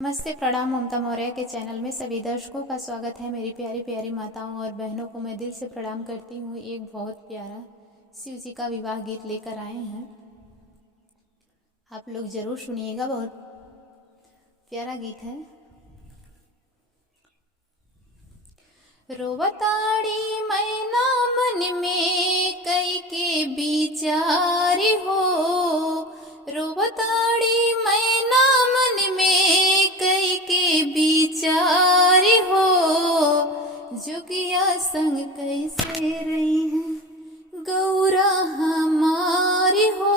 नमस्ते, प्रणाम। ममता मौर्य के चैनल में सभी दर्शकों का स्वागत है। मेरी प्यारी प्यारी माताओं और बहनों को मैं दिल से प्रणाम करती हूँ। एक बहुत प्यारा शिव जी का विवाह गीत लेकर आए हैं, आप लोग ज़रूर सुनिएगा। बहुत प्यारा गीत है। रोवताड़ी मैना मन में कई के विचार हो, रोवताड़ी मैना मन में कई के विचार हो। जुगिया संग कैसे रही हैं गौरा हमारी हो,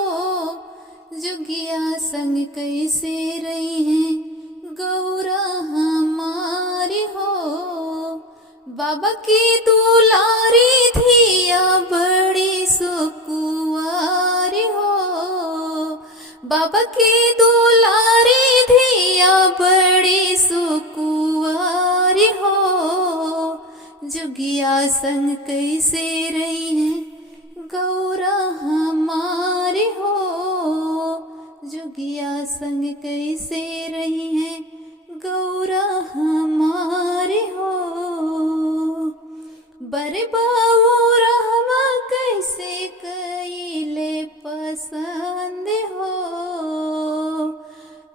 जुगिया संग कैसे रही हैं गौरा हमारी हो। बाबा की दुलारी धिया बड़ी सुकुवारी हो, बाबा की दुलारी धिया बड़ी सुकुवारी हो। जुगिया संग कैसे रही है गौरा हमारी हो, जुगिया संग कैसे रही है गौरा हमारी हो। बरबाऊ रहवा कैसे कईले पसंद हो,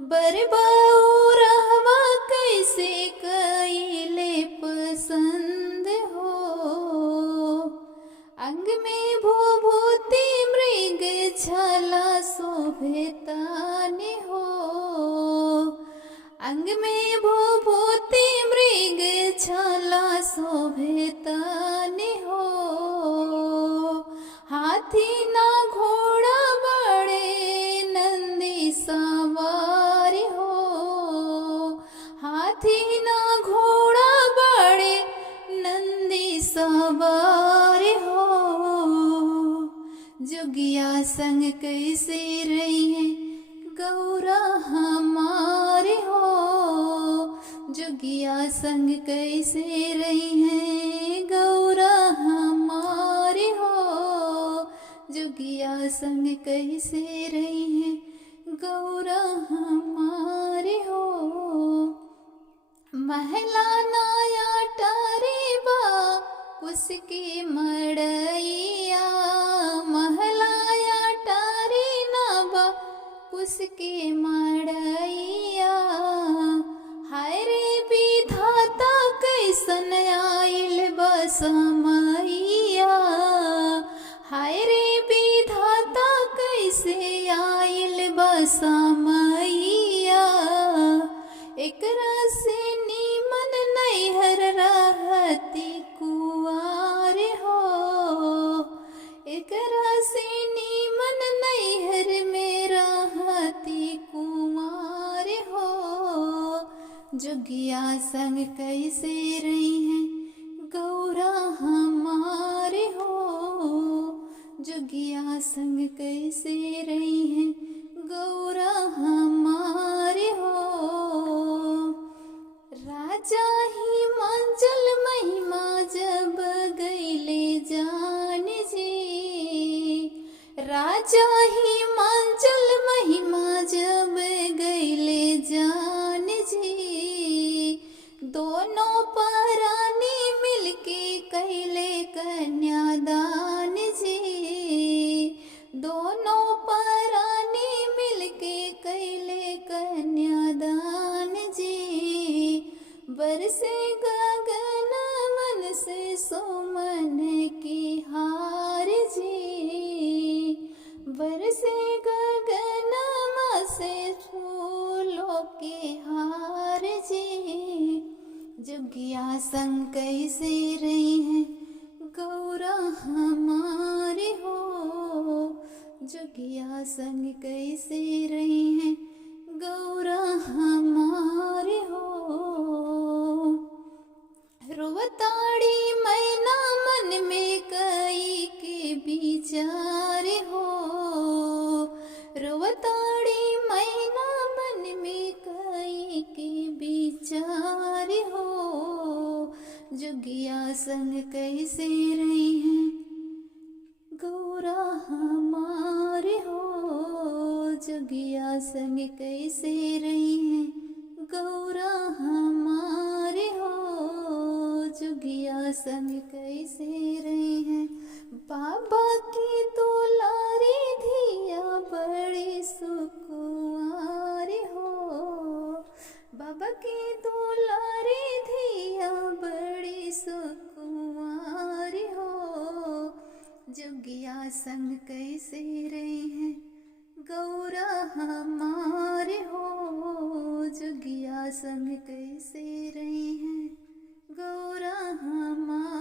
बरबाऊ रहवा कैसे कईले पसंद हो। अंग में भूभूति मृग छाला शोभितानि हो, अंग में भूभूति मृग छाला शोभितानि हो। हाथी ना घोड़ा बड़े नंदी सवारी हो, हाथी ना घोड़ा बड़े नंदी सवारी हो। जुगिया संग कैसे रही है गौरा हमारी हो, जुगिया संग कैसे रही है गौरा हमारी हो, जुगिया संग कैसे रही है गौरा हमारी हो। महला नाया टरीबा उसकी मड़ैया, महलाया टरी नबा उसकी मड़ैया। हाय रे विधाता कैसन आइल बसमैया, हाय रे विधाता कैसे आइल बसमैया। एकरा से नीमन नैहर रहती कुआर हो, एकरा से नीमन नैहर में रहती कुमार हो। जुगिया संग कैसे रही हैं गौरा हमारी हो, जुगिया संग कैसे रही हैं गौरा हमारी हो। राजा ही मंचल महिमा जब गईले जान जी, राजा ही मंचल महिमा जब गईले जान जी। दोनों परानी मिलके कैले कन्यादान जी, दोनों परानी मिलके कैले कन्यादान जी। बरसे गगन मन से सोमन की हार जी, बरसे गगन मन से फूलों के हार जी। जुगिया संग कैसे रही है गौरा हमारी हो, जुगिया संग कैसे रही है गौरा हमारी हो। रोवताड़ी मैना मन में कई के विचार हो, रोवताड़ी मैना मन में कई के विचार हो। जुगिया संग कैसे रही हैं गौरा हमारी हो, जुगिया संग कैसे रही हैं गौरा हमारे हो जुगिया संग कैसे रहे हैं। बाबा की दुलारी धिया बड़ी सुकुमार हो। बाबा की दुलारी धिया बड़ी सुकुमार हो। जुगिया संग कैसे रहे हैं। गौरा हमारे हो जुगिया संग कैसे रहे हैं। गौरा हमारे